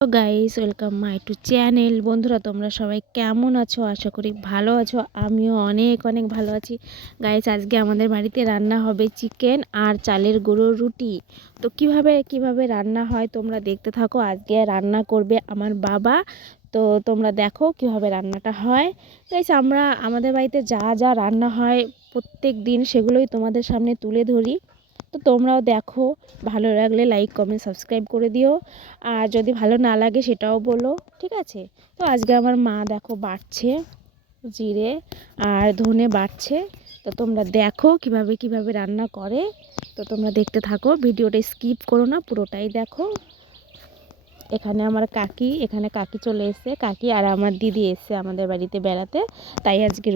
Hello guys, welcome my to channel. বন্ধুরা, তোমরা সবাই কেমন আছো? আশা করি ভালো আছো। আমিও অনেক অনেক ভালো আছি। গাইস, আজকে আমাদের বাড়িতে রান্না হবে চিকেন আর চালের গুঁড়োর রুটি। তো কিভাবে রান্না হয় তোমরা দেখতে থাকো। আজকে রান্না করবে আমার বাবা। তো তোমরা দেখো কিভাবে রান্নাটা হয়। গাইস, আমাদের বাড়িতে যা যা রান্না হয় প্রত্যেক দিন সেগুলোই তোমাদের সামনে তুলে ধরি। তো তোমরাও দেখো, ভালো লাগলে লাইক কমেন্ট সাবস্ক্রাইব করে দিও, আর যদি ভালো না লাগে সেটাও বলো, ঠিক আছে? তো আজকে আমার মা দেখো বাটছে জিরে আর ধনে বাটছে। তো তোমরা দেখো কিভাবে রান্না করে। তো তোমরা দেখতে থাকো, ভিডিওটা স্কিপ করো না, পুরোটাই দেখো। এখানে কাকি চলে এসেছে, কাকি আর আমার দিদি এসছে আমাদের বাড়িতে বেড়াতে। তাই আজকে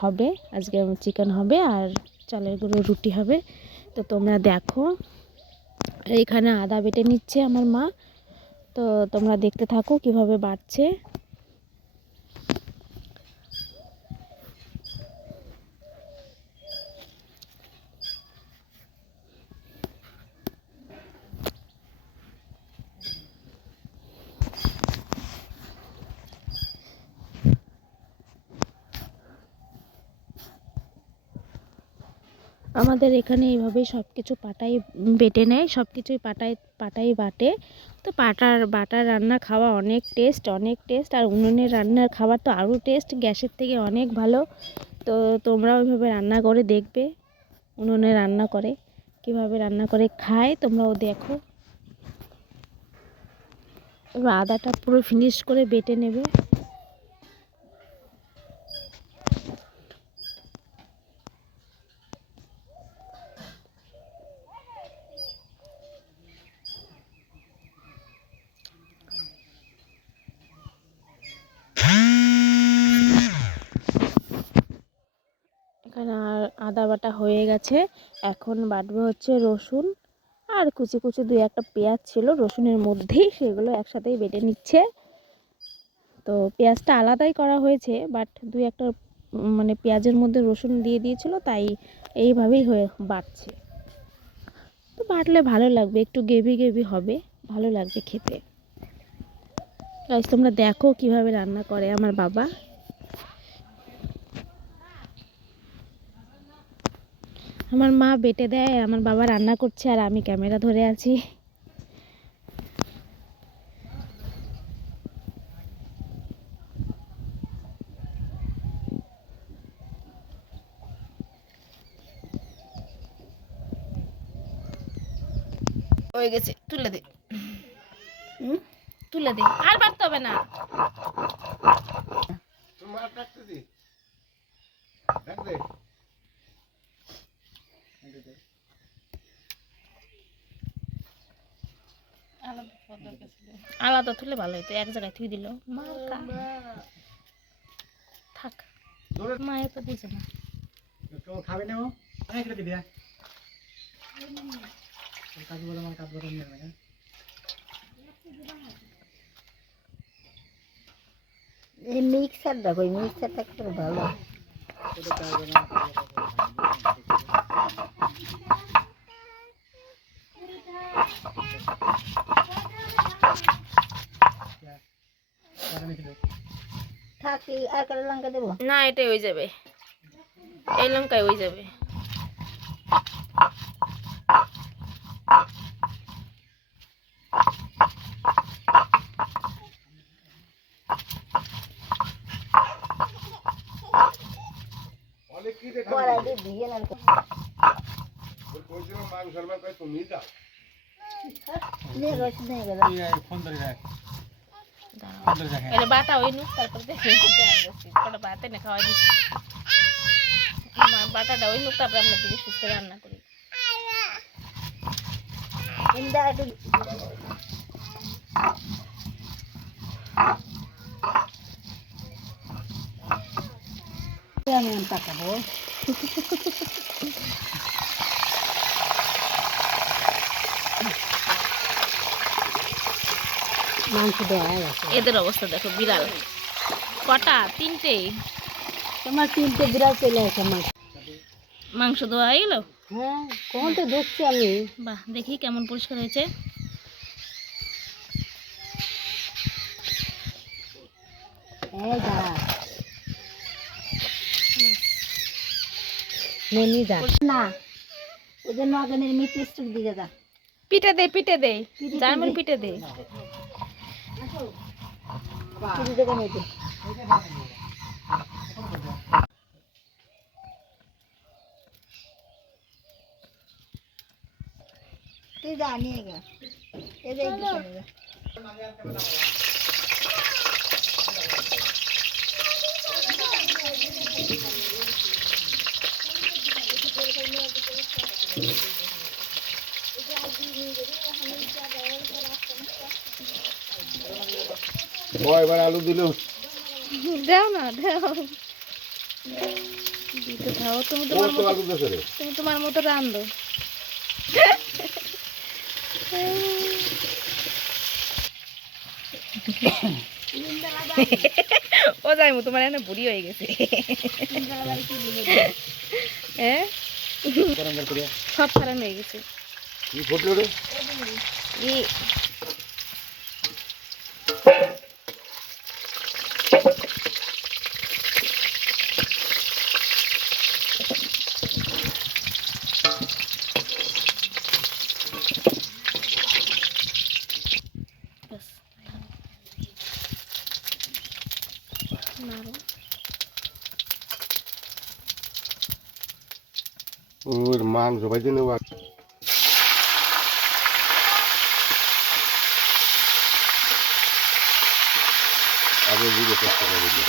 হবে, আজকে চিকেন হবে আর চালের গুঁড়ো রুটি হবে। তো তোমরা দেখো, এখানে আদা বেটে নিচ্ছে আমার মা। তো তোমরা দেখতে থাকো কিভাবে বাটছে। আমাদের এখানে এইভাবেই সব কিছু বেটে নেয়, সব কিছুই পাটাই বাটে। তো বাটার রান্না খাওয়া অনেক টেস্ট, আর উনুনের রান্নার খাবার তো আরও টেস্ট, গ্যাসের থেকে অনেক ভালো। তো তোমরাও ওইভাবে রান্না করে দেখবে, উনুনে রান্না করে কিভাবে রান্না করে খায় তোমরাও দেখো। এবার আদাটা পুরো ফিনিশ করে বেটে নেবে। এখানে আদা বাটা হয়ে গেছে। এখন বাটবো হচ্ছে রসুন, আর কুচি কুচি দুই একটা পেঁয়াজ ছিল রসুনের মধ্যেই, সেগুলো একসাথেই বেটে নিচ্ছে। তো পেঁয়াজটা আলাদাই করা হয়েছে, বাট দুই একটা মানে পেঁয়াজের মধ্যে রসুন দিয়ে দিয়েছিল, তাই এইভাবেই বাটছে। তো বাটলে ভালো লাগবে, একটু গ্রেভি হবে, ভালো লাগবে খেতে। গাইস, তোমরা দেখো কিভাবে রান্না করে আমার বাবা। আমার মা বেটে দেয়, আমার বাবা রান্না করছে, আর আমি ক্যামেরা ধরে আছি। হয়ে গেছে, তুলে দে। তুলে দে, আর বাড়তে হবে না। আলাদা তুলে ভালো হতো, এক জায়গায় থুই দিল থাক। মায়ের তো বুঝে না। খাবে না এই মিক্সার দেখো, মিক্সারটা করে ভালো। থাকি আর কারো লঙ্কা দেবো না, এটাই হয়ে যাবে, এই লঙ্কায় হয়ে যাবে। কড়াইতে দিয়ে না বাটা ওই নুক, তারপরে বাতে না খাওয়া দিচ্ছি। বাটাটা ওই নুক, তারপরে আমরা দিকে সুস্থ রান্না করি। আমি পাকাবো। মাংস দেওয়া গেছে। এদের অবস্থা দেখো, বিড়াল কটা, তিনটে। তোমার তিনটে বিড়াল চলে আসে মাংস দেওয়া হয়ে গেল। হ্যাঁ, কখন তো দেখছি আমি। বাহ, দেখি কেমন পরিষ্কার হয়েছে। এই দাঁড়া নেনি যা না ওই যে নগেনের মিষ্টির দিকে যা পিঠে দে জার্মান পিঠে দে পিঠে থেকে নেই তুই যা নিয়ে গা এদের দোকানে যা কয়বার আলু দিল দাও না দাও দিতে থাও তুমি তোমার কত মতো আলু দেছে রে তুমি তোমার মতো রান্ধো ও যাইমু তোমার এনে বুড়ি হয়ে গেছে হ্যাঁ সব ফারান হয়ে গেছে কি ফুটলো রে ই বাস নাড়ো ওর মাংস ভাইতে নেব আগে জিজ্ঞেস চেষ্টা করে দিই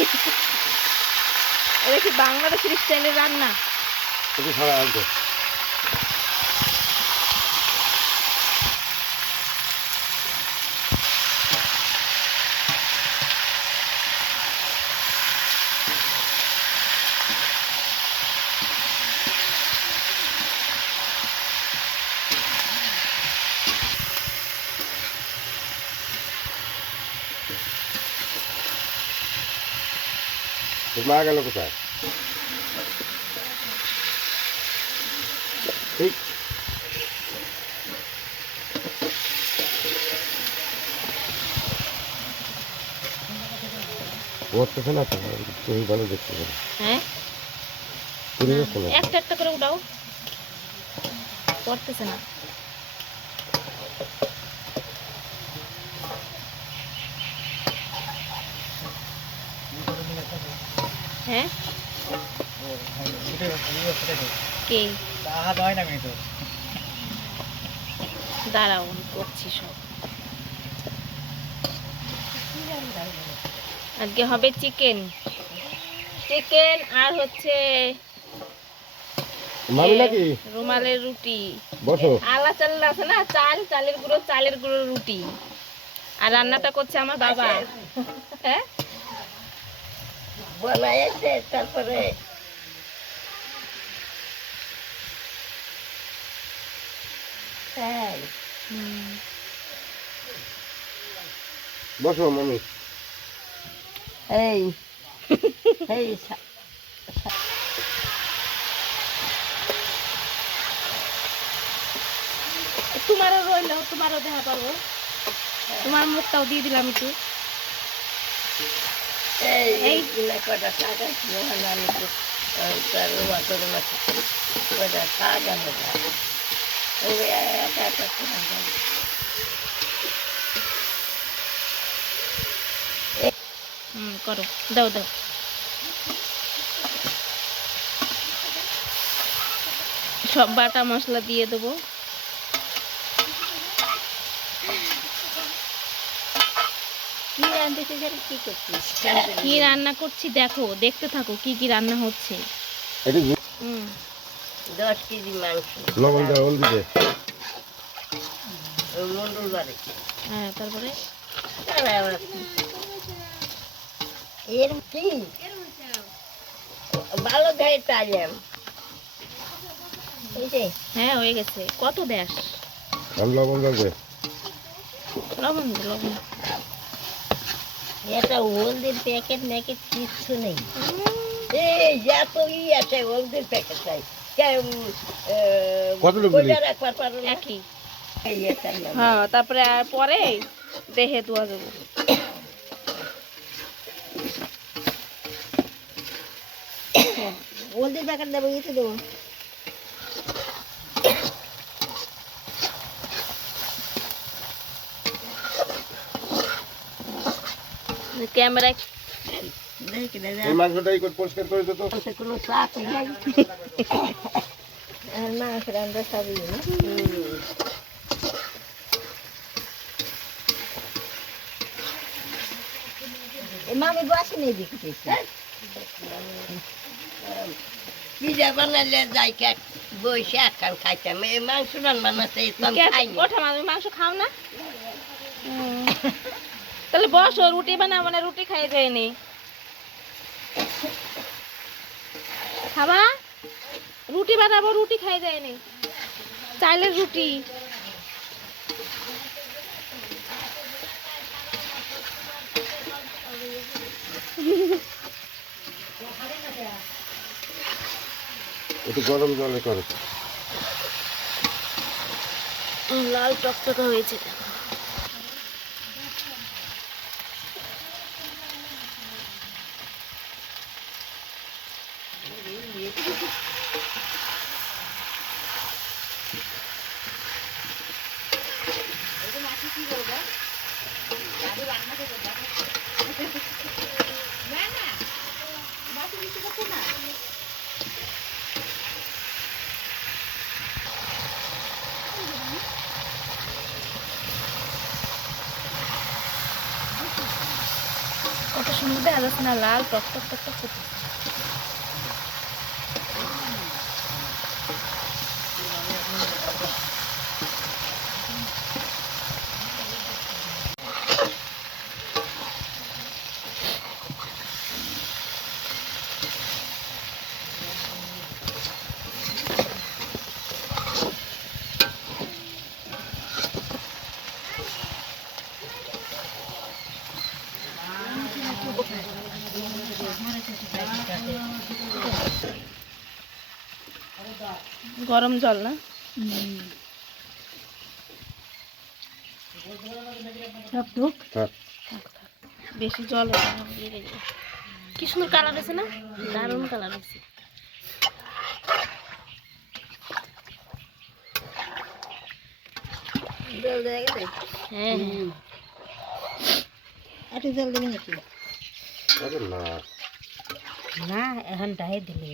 এটা কি বাংলাদেশের স্টাইলের রান্না একটু ছাড়া আনতো তোর মা গেল কোথায় ঠিক করতেছে না তো তুমি ভালো দেখতে পারো হ্যাঁ তুমি যাচ্ছে না একটা একটা করে উঠাও করতেছে না হ্যাঁ কে দাঁড়াও আমি করছি সব আজকে হবে চিকেন আর হচ্ছে মামি নাকি রুমালের রুটি বসো আলা চাল আছে না চালের গুঁড়ো রুটি আর রান্নাটা করছে আমার বাবা হ্যাঁ বলাইছে তারপরে তাই বসো মামি এই এই তোমারও রইলো তোমারও দেখা পারবো তোমার মুখটাও দিয়ে দিলাম একটু এই গুলা কটা শাক আছে ওখানে আমি তো তার মাথর মাথা কটা শাক আনো ওই একা একা করো দাও দাও সব বাটা মশলা দিয়ে দেবো কি রাঁধতেছিস আর কি করছিস কি রান্না করছি দেখো দেখতে থাকো কি কি রান্না হচ্ছে এটা 10 কেজি মাংস লবণ দাও হলদি দে মন্ডল বাড়ি হ্যাঁ তারপরে এর কি ভালো গায়ে তাইলাম এই যে হ্যাঁ হয়ে গেছে কত দেশ আর লবণ দাও দে লবণ দে, লবণ এটা হলদির প্যাকেট ম্যাকেট কিচ্ছু নেই এই যত আছে হলদির প্যাকেট চাই কত লোক দিলি? রাখবার পারো না একই এই তাইলাম হ্যাঁ তারপরে আর পরে দেহে দোয়া দেবো হলদির প্যাকেট দেবো, ইয়েতে দেবো। ক্যামেরায় দেখি দাদা, এই মাংসটা এই করে পরিষ্কার করে দে তো। কোনো চাপ নেই। আর মাংস রান্না সবই না। মামি বসে নেই দেখতে পিজা বানালে যাই কেক বসে একখান খাইতাম, এই মাংস বানাতে ওঠা মাংস খাও না? তাহলে বসো, রুটি বানাবো, মানে রুটি খাই যায়নি। খাবা? রুটি বানাবো, রুটি খাই যায়নি, চাইলের রুটি। একটু গরম জলে করে। লাল টকটকে হয়েছে। কত সুন্দর দেখা যাচ্ছে না, লাল টকটক টকটক করছে। গরম জল না? হ্যাঁ বেশি জল হবে না। কি সুন্দর কালার হয়েছে না, দারুণ কালার হয়েছে। হ্যাঁ একটু জল দেবে নাকি? আরে না, না এখন ডাই দিলে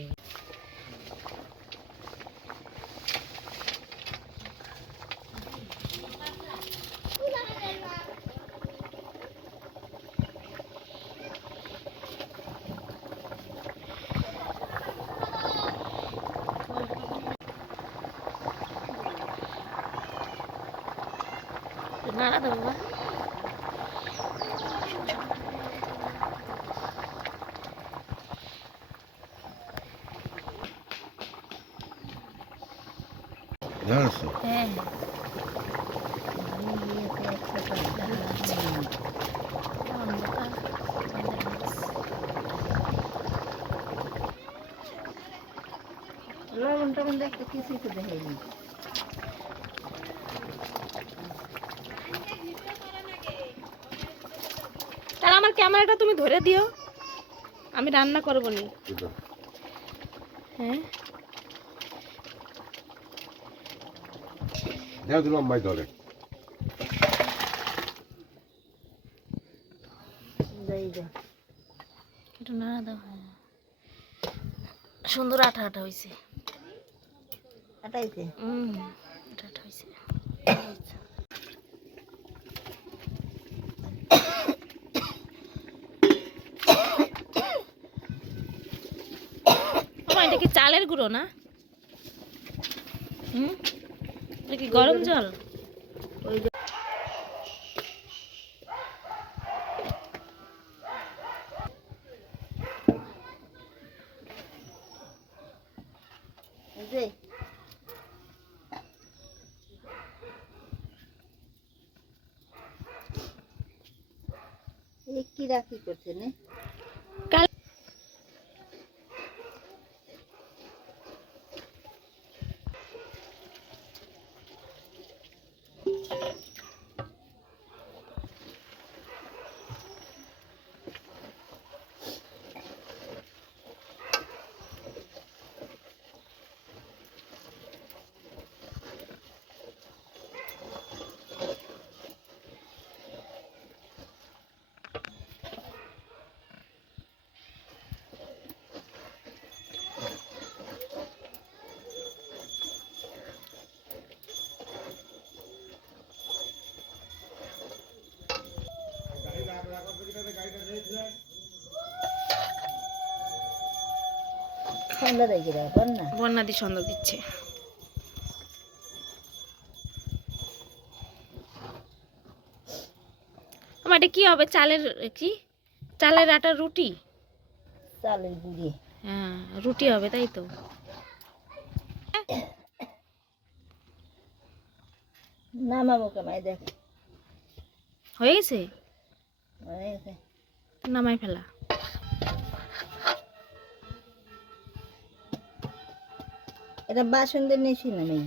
নাড়া দেবো বা। জানিস হ্যাঁ লবণ টবণ দেখতে কিছুই তো দেখাইনি। তাহলে আমার ক্যামেরাটা তুমি ধরে দিও, আমি রান্না করবো নি। হ্যাঁ দেও দিলাম মাই ধরে। একটু নাড়া দাও। হ্যাঁ সুন্দর আঠা আঠা হয়েছে। আটাইছে আঠা আঠা হয়েছে। এটা কি চালের গুঁড়ো না? এটা কি গরম জল? যে কি রাখি করছে না? সন্ধ্যা দেখি রে বন্যা বন্যাদি সন্ধ্যা দিচ্ছে। আমার এটা কি হবে? চালের কি? চালের আটার রুটি? চালের গুঁড়ি হ্যাঁ, রুটি হবে তাই তো। নামাবো কামাই দেখ হয়ে গেছে, হয়ে গেছে। নামাই ফেলা। এটা বাসন দিয়ে নিয়েছি না আমি।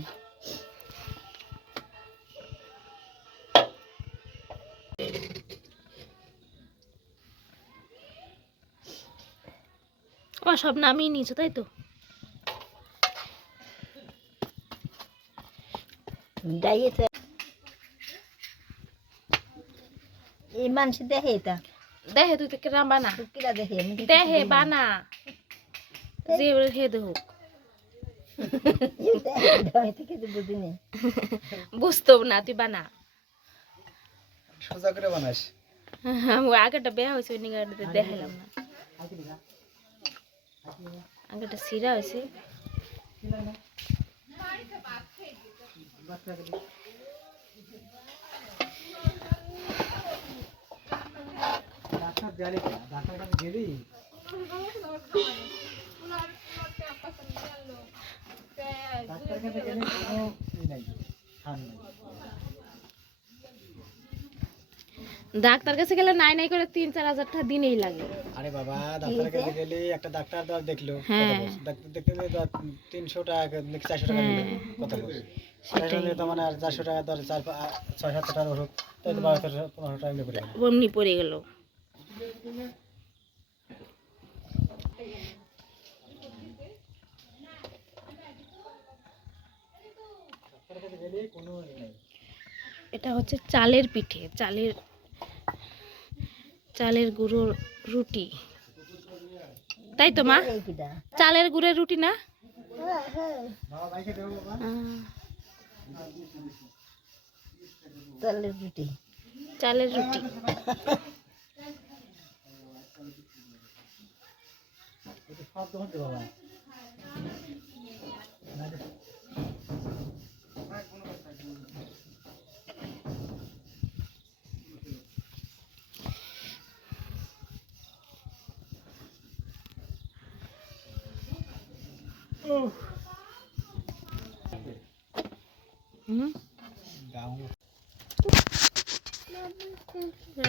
আমার সব নামিয়ে নিয়েছো তাই তো। ডাইয়েছে এই মানুষ দেখে এটা দেখে তুই থেকে রাম বানা, কিরা দেখে আমি দেখি দেখে বানা যে হে দেহ থেকে বুঝিনি বুঝতো না, তুই বানা। সোজা করে বানাস। আগেরটা বেয়া হয়েছে ওই নিগারটাতে দেখাইলাম না, আগেরটা সিরা হয়েছে। ডাক্তার কাছে গেলে নাই নাই করে 3-4 হাজার টাকা দিনেই লাগে। আরে বাবা, ডাক্তারের কাছে গেলে একটা ডাক্তার দর দেখলো, হ্যাঁ। দেখতে 300 টাকা নাকি 400 টাকা নিল, কথা বল। সেটা তো মানে আর 400 টাকা দর 6-7 টাকার ওষুধ, তাই তো 12-15 টাকা নিয়ে পড়ে গেল। অমনি পড়ে গেল। এটা হচ্ছে চালের পিঠে, চালের গুঁড়োর রুটি, তাই তো মা? কিটা চালের গুঁড়ের রুটি না? চালের রুটি চালের রুটি। সব দোকান তো বাবা। হুম,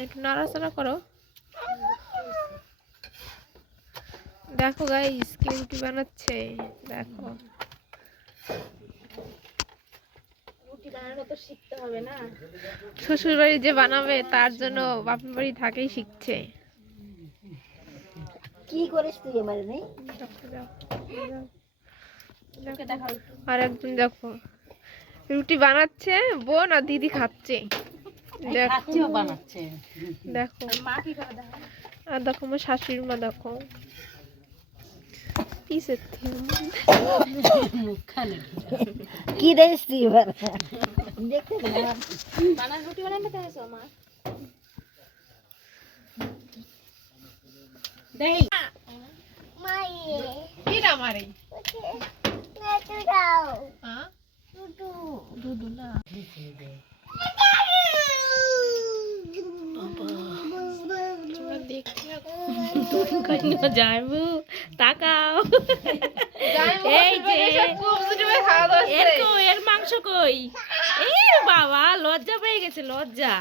একটু নাড়াচাড়া করো। দেখো গাইস কি রুটি বানাচ্ছে, দেখো। রুটি বানানো তো শিখতে হবে না? শ্বশুর বাড়ি যে বানাবে তার জন্য বাপের বাড়ি থাকেই শিখছে। কি করিস তুই আমার নেই দেখো, দেখো, ওকে দেখাও একটু। আর একজন দেখো রুটি বানাচ্ছে, বোন আর দিদি খাচ্ছে। দেখো খাচ্ছেও বানাচ্ছে দেখো, মা কি করে দেখাও? আর দেখো আমার শাশুড়ি মা দেখো পিসের কি দেখিস তুই এবার দেখতে বানান রুটি বানাতে দেখাইছো মা? দেই কি না মারে হ্যাঁ দুধু না তোমরা দেখছি যাইবু তাকাও। এই যে এর মাংস কই? এই বাবা লজ্জা পেয়ে গেছে, লজ্জা।